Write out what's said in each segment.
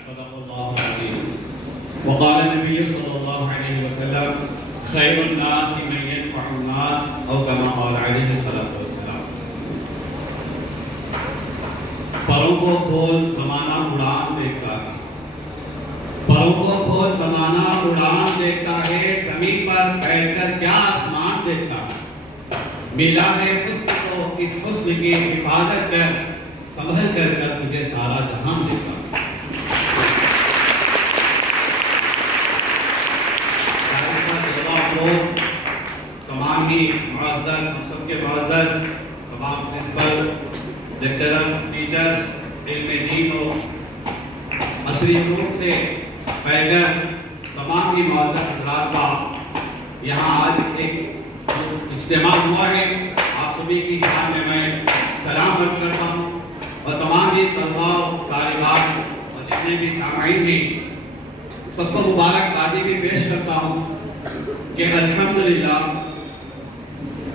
صدق الله العظيم. وقال النبي صلى الله عليه وسلم خير الناس من ينفع الناس او كما قال عليه الصلاة والسلام. پروں کو کھول زمانہ اڑان دیکھتا ہے، پروں کو کھول زمانہ اڑان دیکھتا ہے، زمین پر بیٹھ کر کیا آسمان دیکھتا ہے. ملا ہے حسن کو اس حسن کی حفاظت کر، سنبھل کر چل تجھے سارا جہان دیکھتا ہے. تمام ہی معزز، ہم سب کے معزز تمام پرنسپلز، لیکچررز، ٹیچرز، علم دین و عصری علوم سے پیگر تمام ہی معزز حضرات کا یہاں آج ایک اجتماع ہوا ہے. آپ سبھی کی شان میں سلام عرض کرتا ہوں اور تمام ہی طلباء و طالبات اور جتنے بھی سامعین ہیں سب کو مبارکبادی بھی پیش کرتا ہوں کہ الحمدللہ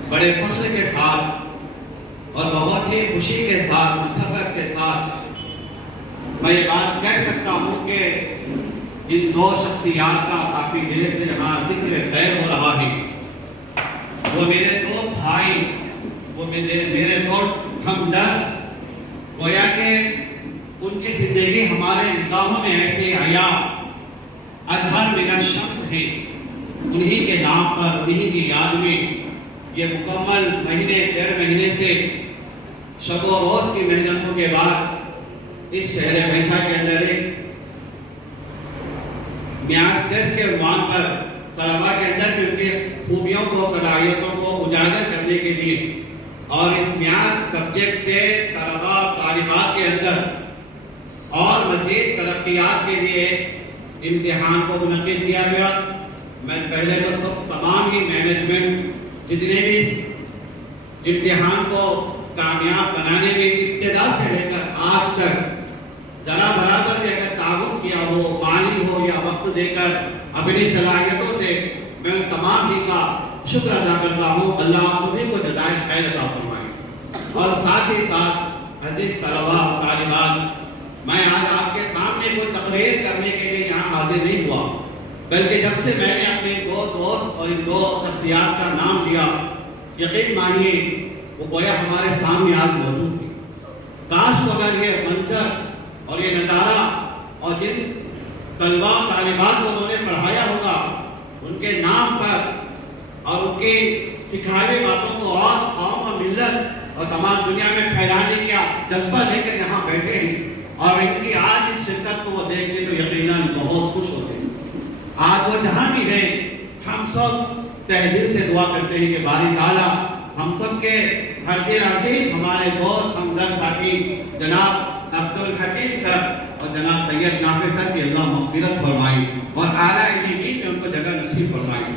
بڑے فخر کے ساتھ اور بہت ہی خوشی کے ساتھ، مسرت کے ساتھ میں یہ بات کہہ سکتا ہوں کہ ان دو شخصیات کا کافی دیر سے یہاں ذکر خیر ہو رہا ہے. وہ میرے دو بھائی، وہ میرے دو ہمدرد، گویا کہ ان کی زندگی ہمارے نگاہوں میں ایسے حیا اظہر من الشمس ہے. انہی کے نام پر، انہی کی یاد میں یہ مکمل مہینے 1.5 مہینے سے شب و روز کی محنتوں کے بعد اس شہر بھینسہ کے اندر ایک میاس ٹیسٹ کے عنوان پر طلباء کے اندر بھی ان کی خوبیوں کو، صلاحیتوں کو اجاگر کرنے کے لیے اور اس میاس سبجیکٹ سے طلباء طالبات کے اندر اور مزید ترقیات کے لیے امتحان کو منعقد کیا گیا. میں پہلے تو سب تمام ہی مینجمنٹ جتنے بھی امتحان کو کامیاب بنانے میں ابتدا سے لے کر آج تک ذرا برابر بھی اگر تعاون کیا ہو، مالی ہو یا وقت دے کر اپنی صلاحیتوں سے، میں ان تمام ہی کا شکر ادا کرتا ہوں. اللہ آپ سبھی کو جزائے خیر عطا فرمائے. اور ساتھ ہی ساتھ عزیز طلباء و طالبات، میں آج آپ کے سامنے کوئی تقریر کرنے کے لیے یہاں حاضر نہیں ہوا، بلکہ جب سے میں نے اپنے دو دوست اور ان دو شخصیات کا نام لیا، یقین مانیے وہ گویا ہمارے سامنے آج موجود ہے. کاش تو اگر یہ منظر اور یہ نظارہ اور جن طلباء طالبات کو انہوں نے پڑھایا ہوگا ان کے نام پر اور ان کی سکھائی ہوئی باتوں کو اور قوم و ملت اور تمام دنیا میں پھیلانے کا جذبہ لے کر یہاں بیٹھے ہیں اور ان کی آج اس شرکت کو وہ دیکھ کے تو یقیناً بہت خوش ہوتے ہیں. آج وہ جہاں بھی ہیں ہم سب تہ دل سے دعا کرتے ہیں کہ باری تعالیٰ ہم سب کے ہر دل عزیز ہمارے دوست ہمدرد ساتھی جناب عبدالحکیم سر اور جناب سید نافع سر کی اللہ مغفرت فرمائے اور اعلیٰ علمین میں ان کو جگہ نصیب فرمائے.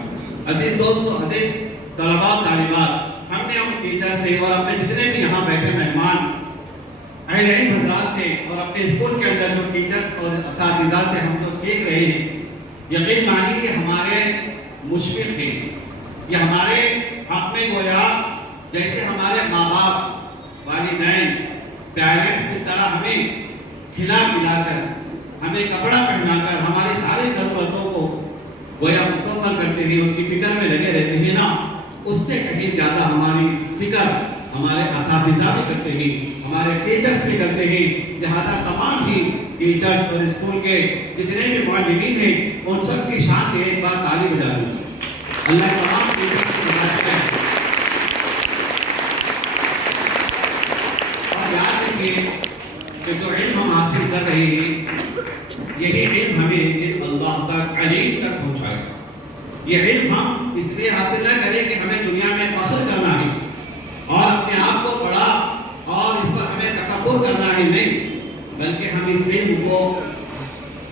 عزیز دوستو، عزیز طلباء طالبات، ہم نے ان ٹیچر سے اور اپنے جتنے بھی یہاں بیٹھے مہمان اہل علم حضرات سے اور اپنے اسکول کے اندر جو ٹیچرز اور اساتذہ سے ہم جو سیکھ رہے ہیں، یقین مانیے یہ ہمارے مشفق ہیں. یہ ہمارے حق میں گویا جیسے ہمارے ماں باپ، والدین، پیرنٹس جس طرح ہمیں کھلا پلا کر، ہمیں کپڑا پہنا کر ہماری ساری ضرورتوں کو گویا مکمل کرتے ہیں، اس کی فکر میں لگے رہتے ہیں نا، اس سے کہیں زیادہ ہماری فکر ہمارے اساتذہ بھی کرتے ہیں، ہمارے ٹیچرز بھی کرتے ہیں. لہذا تمام ہی ٹیچر اور اسکول کے جتنے بھی معلمین ہیں ان سب کی شان میں ایک بات تعریف بجا دوں. اللہ تمام ٹیچرز کی ہدایت کرے اور یاد رکھیے کہ جو علم ہم حاصل کر رہے ہیں یہی علم ہمیں اللہ تک، علیم تک پہنچائے گا. یہ علم ہم اس لیے حاصل نہ کریں کہ ہمیں دنیا میں فخر کرنا ہے اور اپنے آپ کو بڑا اور اس پر ہمیں تکبر کرنا ہے، نہیں، بلکہ ہم اس علم کو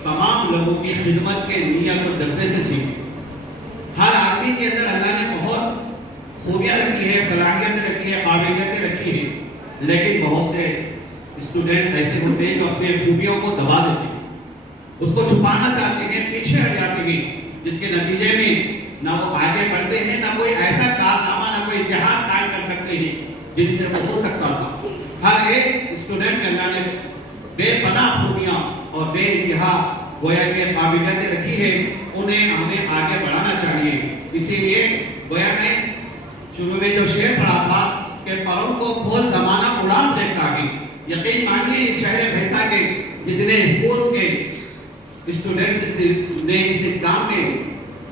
تمام لوگوں کی خدمت کے نیت اور جذبے سے سیکھیں. ہر آدمی کے اندر اللہ نے بہت خوبیاں رکھی ہے، صلاحیتیں رکھی ہے، قابلیتیں رکھی ہیں، لیکن بہت سے اسٹوڈنٹس ایسے ہوتے ہیں جو اپنے خوبیوں کو دبا دیتے ہیں، اس کو چھپانا چاہتے ہیں، پیچھے ہٹ جاتے ہیں، جس کے نتیجے میں نہ وہ آگے بڑھتے ہیں، نہ کوئی ایسا کارنامہ، نہ کوئی اتہاس قائم کر سکتے ہیں جن سے وہ ہو سکتا تھا. ہر ایک اسٹوڈنٹ میں اللہ نے بے پناہ خوبیاں اور بے انتہا گویا کہ قابلیتیں رکھی ہے، انہیں ہمیں آگے بڑھانا چاہیے۔ اسی لیے گویا میں شروع میں جو شعر پڑھا تھا کہ پروں کو کھول زمانہ اڑان دیکھتا ہے، یقین مانیے شہر بھیسا کے جتنے اسکولز کے اسٹوڈنٹس نے اس ایگزام میں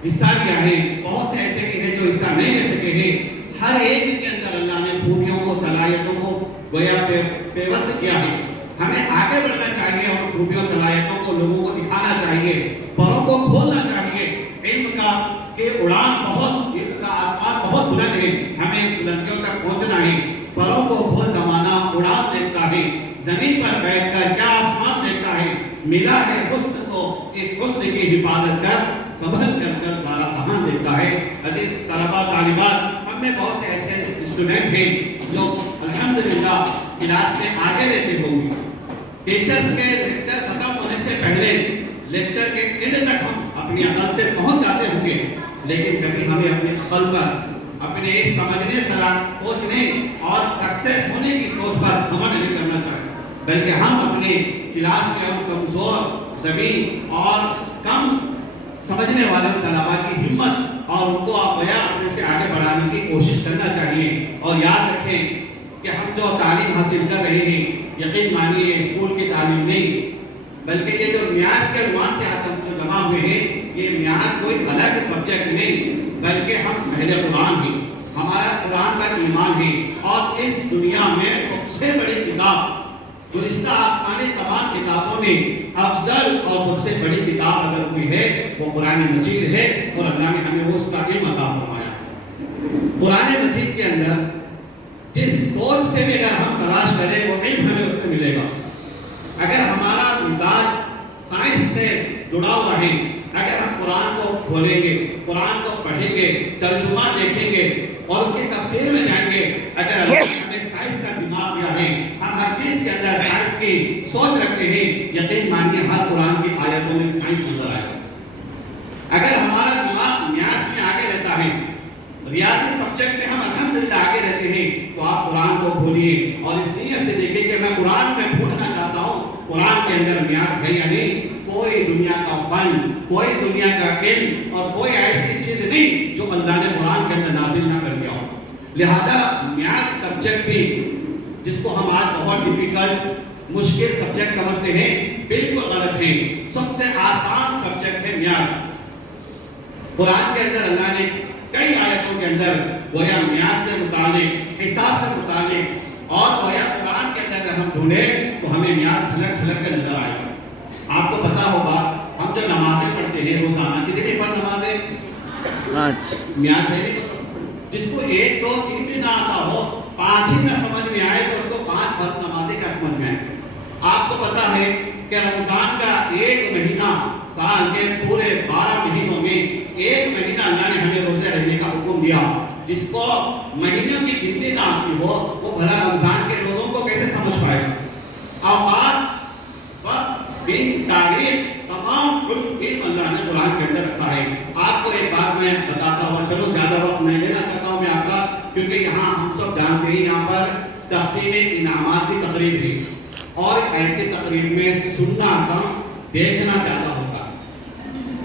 حصہ لیا ہے، بہت سے ایسے بھی ہیں جو حصہ نہیں لے سکے ہیں، ہر ایک کے اندر اللہ نے خوبیوں کو، صلاحیتوں کو گویا پیوست کیا ہے۔ ہمیں آگے بڑھنا چاہیے اور خوبیوں صلاحیتوں کو لوگوں کو دکھانا چاہیے، پروں کو کھولنا چاہیے۔ علم کا کہ اڑان بہت، علم کا آسمان بہت بلند ہے، ہمیں اس بلندیوں تک پہنچنا ہے۔ پروں کو کھول زمانہ اڑان دیکھتا ہے، زمین پر بیٹھ کر کیا آسمان دیکھتا ہے، ملا ہے حسن کو اس حسن کی حفاظت کر، سنبھل کر چل سارا جہان دیکھتا ہے۔ عزیز طلباء طالبات، ہم میں بہت سے ایسے اسٹوڈنٹ ہیں جو الحمدللہ کلاس میں آگے رہتے ہوں گے، ٹیچرز کے لیکچر ختم ہونے سے پہلے لیکچر کے اینڈ تک ہم اپنی عقل سے پہنچ جاتے ہوں گے، لیکن کبھی ہمیں اپنی عقل پر، اپنے سمجھنے، سوچنے اور سکسیس ہونے کی سوچ پر گھمنڈ نہیں کرنا چاہیے، بلکہ ہم اپنے کلاس میں ہم کمزور زمین اور کم سمجھنے والے طلباء کی ہمت اور ان کو اپنے سے آگے بڑھانے کی کوشش کرنا چاہیے۔ اور یاد رکھیں کہ ہم جو تعلیم حاصل کر رہے ہیں، یقین مانیے یہ اسکول کی تعلیم نہیں، بلکہ یہ جو نیاز کے عنوان سے ہم جو جمع ہوئے ہیں، یہ نیاز کوئی الگ سبجیکٹ نہیں، بلکہ ہم اہل قرآن ہیں، ہمارا قرآن کا ایمان ہے، اور اس دنیا میں سب سے بڑی کتاب، گزشتہ آسمانی تمام کتابوں میں افضل اور سب سے بڑی کتاب اگر کوئی ہے وہ قرآن مجید ہے، اور اللہ نے ہمیں اس کا علم عطا فرمایا۔ قرآن مجید کے اندر جس سوچ سے بھی اگر ہم تلاش کریں وہ علم ہمیں اس میں ملے گا۔ اگر ہمارا مزاج سائنس سے جڑا ہوا ہے، اگر ہم قرآن کو کھولیں گے، قرآن کو پڑھیں گے، ترجمہ دیکھیں گے اور اس کی تفسیر میں جائیں گے، اگر اللہ نے ہمیں سائنس کا دماغ دیا ہے، ہم ہر چیز کے اندر سائنس کی سوچ رکھتے ہیں، یقین مانیے ہر قرآن کی آیتوں میں سائنس نظر آئے گا۔ اگر ہمارا دماغ نیاز میں آگے رہتا ہے، ریاضی سبجیکٹ میں ہم الحمدللہ آگے رہتے ہیں، تو آپ قرآن کو کھولیے اور اس نیت سے دیکھیں کہ میں قرآن میں ڈھونڈنا چاہتا ہوں قرآن کے اندر نیاز ہے یا نہیں۔ کوئی دنیا کا فن، کوئی دنیا کا علم اور کوئی ایسی چیز نہیں جو اللہ نے قرآن کے اندر نازل نہ کر دیا ہو۔ لہذا نیاز سبجیکٹ بھی جس کو ہم آج بہت ڈیفیکلٹ، مشکل سبجیکٹ سمجھتے ہیں، بالکل غلط ہے۔ سب سے آسان سبجیکٹ ہے نیاز۔ قرآن کے اندر اللہ نے کئی آیتوں کے اندر گویا نیاز سے متعلق، حساب سے متعلق اور گویا قرآن کے اندر اگر ہم ڈھونڈیں تو ہمیں نیاز جھلک جھلک کر نظر آئے گا۔ آپ کو پتا ہوگا ہم جو نمازیں پڑھتے ہیں روزانہ، کتنی پڑھ نمازیں؟ نیاز ہے نہیں پتہ، جس کو 1 2 3 بھی نہ آتا ہو، 5 ہی نہ سمجھ میں آئے تو اس کو 5 فرض نمازیں کا سمجھ میں آئے۔ آپ کو پتا ہے کہ رمضان کا 1 مہینہ، سال کے پورے 12 مہینوں میں 1 مہینہ اللہ نے ہمیں روزے رہنے کا حکم دیا۔ جس کو مہینوں کی گنتی نہ آتی ہو وہ بھلا رمضان کے روزوں کو کیسے سمجھ پائے گا؟ اوقات، وقت، دن، تاریخ، تمام علم اللہ نے قرآن کے اندر رکھا ہے۔ آپ کو ایک بات میں بتاتا ہوں، چلو زیادہ وقت نہیں لینا چاہتا ہوں میں آپ کا، کیونکہ یہاں ہم سب جانتے ہیں یہاں پر تقسیم انعامات کی تقریب ہے، اور ایسی تقریب میں سننا کم، دیکھنا زیادہ ہوتا ہے۔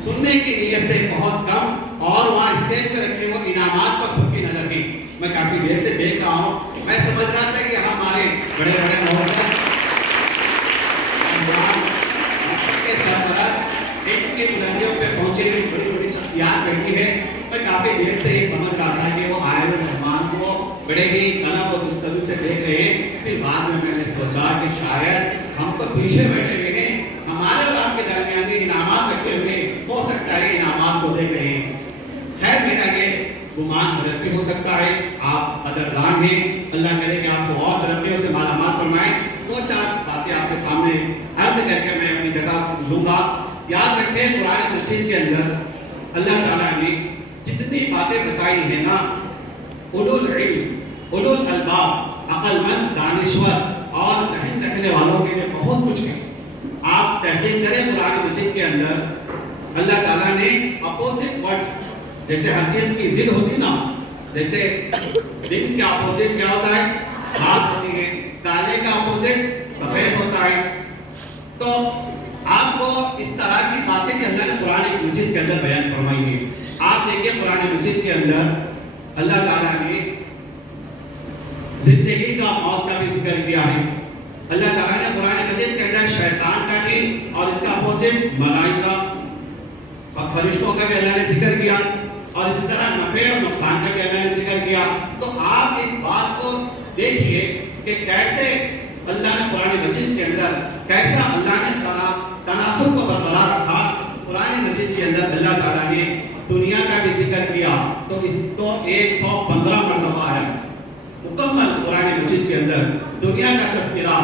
سننے کی نیت سے بہت کم، اور وہاں اسٹیج پہ رکھے وہ انعامات پر سب کی نظر ہے۔ میں کافی دیر سے دیکھ رہا ہوں، میں سمجھ رہا تھا کہ ہمارے بڑے بڑے محترم کے سرپرست ان کی بلندیوں پہ پہنچے ہوئی بڑی بڑی شخصیات بیٹھی ہے۔ میں کافی دیر سے یہ سمجھ رہا تھا کہ وہ آئے ہوئے مہمان کو بڑے ہی طلب و جستجو سے دیکھ رہے ہیں۔ پھر بعد میں نے سوچا کہ شاید ہم تو پیچھے بیٹھے ہوئے ہیں، ہمارے اور آپ کے درمیان انعامات رکھے ہوئے، ہو سکتا ہے انعامات کو دیکھ رہے ہیں۔ خیر میرا یہ گمان غلط بھی ہو سکتا ہے، آپ قدردان ہیں، اللہ کرے کہ آپ کو اور ترقیوں سے مالا مال فرمائیں۔ 2-4 باتیں آپ کے سامنے عرض کر کے میں اپنی جگہ لوں گا۔ یاد رکھیں قرآن مجید کے اندر اللہ تعالیٰ نے جتنی باتیں بتائی ہیں نا، اولو العلم، اولو الالباب، عقل مند، دانشور اور ذہن رکھنے والوں کے لیے بہت کچھ ہے۔ آپ تحقیق کریں قرآن مجید کے اندر اللہ تعالیٰ نے اپوزٹ ورڈز، جیسے ہر چیز کی ضد ہوتی نا، جیسے دن کا اپوزٹ کیا ہوتا ہے؟ رات ہوتی ہے، کالے کا اپوزٹ سفید ہوتا ہے۔ تو مجید کے اندر بیان فرمائی ہے. آپ دیکھیں قرآن مجید کے اندر اللہ تعالیٰ نے زندگی کا موت کا بھی ذکر کیا ہے. اللہ تعالیٰ نے قرآن مجید کے اندر شیطان کا بھی اور اس کا اپوزٹ ملائکہ فرشتوں کا بھی اللہ نے ذکر کیا اور اسی طرح نفع اور نقصان کا بھی اللہ نے ذکر کیا. تو آپ اس بات کو دیکھیے کہ کیسے اللہ نے قرآن مجید کے اندر کیسا اللہ نے تناسب کو برقرار رکھا. قرآن مجید کے اندر اللہ تعالیٰ نے دنیا کا بھی ذکر کیا تو اس کو 115 مرتبہ آیا. مکمل قرآن مجید کے اندر دنیا کا تذکرہ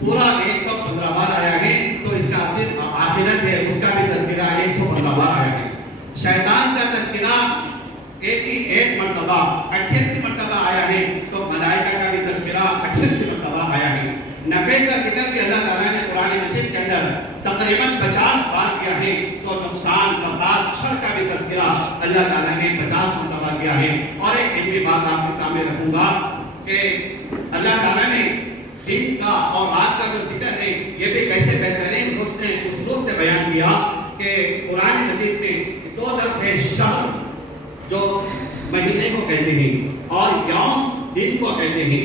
پورا 115 بار آیا ہے. تو اس کا صرف آخرت ہے اس کا بھی تذکرہ 115 بار آیا ہے. شیطان کا تذکرہ 88 مرتبہ 88 مرتبہ آیا ہے. تو ملائکہ کا بھی تذکرہ 88 مرتبہ آیا ہے. نفع کا ذکر بھی اللہ تعالیٰ نے قرآن مجید کے اندر تقریباً 50 بار کیا ہے. تو نقصان فساد شر کا بھی تذکرہ اللہ تعالیٰ نے 50 مرتبہ کیا ہے. اور ایک علمی بات آپ کے سامنے رکھوں گا کہ اللہ تعالیٰ نے دن کا اور رات کا جو ذکر ہے یہ بھی کیسے بہترین اسلوب سے بیان کیا کہ قرآن مجید میں 2 لفظ ہے. شہر جو مہینے کو کہتے ہیں اور یوم دن کو کہتے ہیں.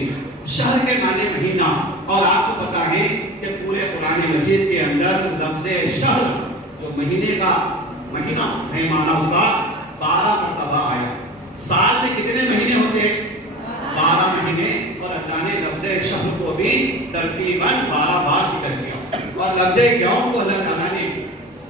شہر کے معنی مہینہ اور آپ کو پتا ہے کہ پورے قرآن مجید کے اندر لفظ شہر جو مہینے کا مہینہ ہے معنی اس کا 12 مرتبہ آیا. سال میں کتنے مہینے ہوتے ہیں؟ 12 مہینے. اور اللہ نے لفظ شہر کو بھی ترتیباً 12 بار ذکر کیا. اور لفظ یوم کو اللہ تعالیٰ نے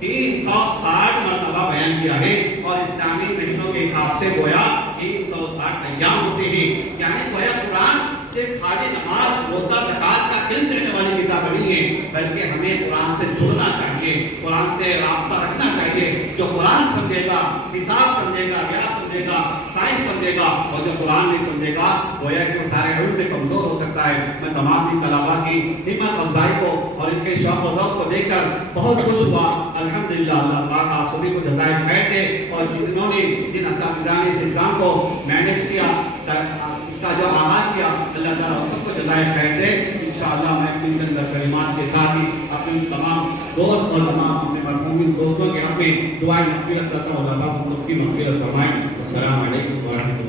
360 مرتبہ بیان کیا ہے. اور اسلامی مہینوں کے حساب سے گویا 360 ایام ہوتے ہیں. یعنی گویا قرآن صرف خالی نماز روزہ زکات کا علم دینے والی کتاب نہیں ہے بلکہ ہمیں قرآن سے جڑنا چاہیے, قرآن سے رابطہ رکھنا چاہیے. جو قرآن سمجھے گا, حساب سمجھے گا, ریاض سمجھے گا, سائنس سمجھے گا, اور جو قرآن نہیں سمجھے گا گویا کہ وہ سارے علم سے کمزور ہو سکتا ہے. میں تمام ان طلباء کی ہمت افزائی کو اور ان کے شوق و ذوق کو دیکھ کر بہت خوش ہوا. الحمدللہ اللہ پاک آپ سبھی کو جزائے خیر دے. اور جنہوں نے جن اساتذہ نے اس ایگزام کو مینیج کیا, اس کا جو آغاز کیا, اللہ تعالیٰ سب کو جزائے خیر دے. انشاءاللہ میں اپنی چند کلمات کے ساتھ ہی اپنے تمام دوست اور تمام اپنے مرحوم دوستوں کے حق میں دعائیں مغفرت کرتا ہوں. اللہ پاک ان کی مغفرت فرمائے. السلام علیکم ورحمۃ اللہ.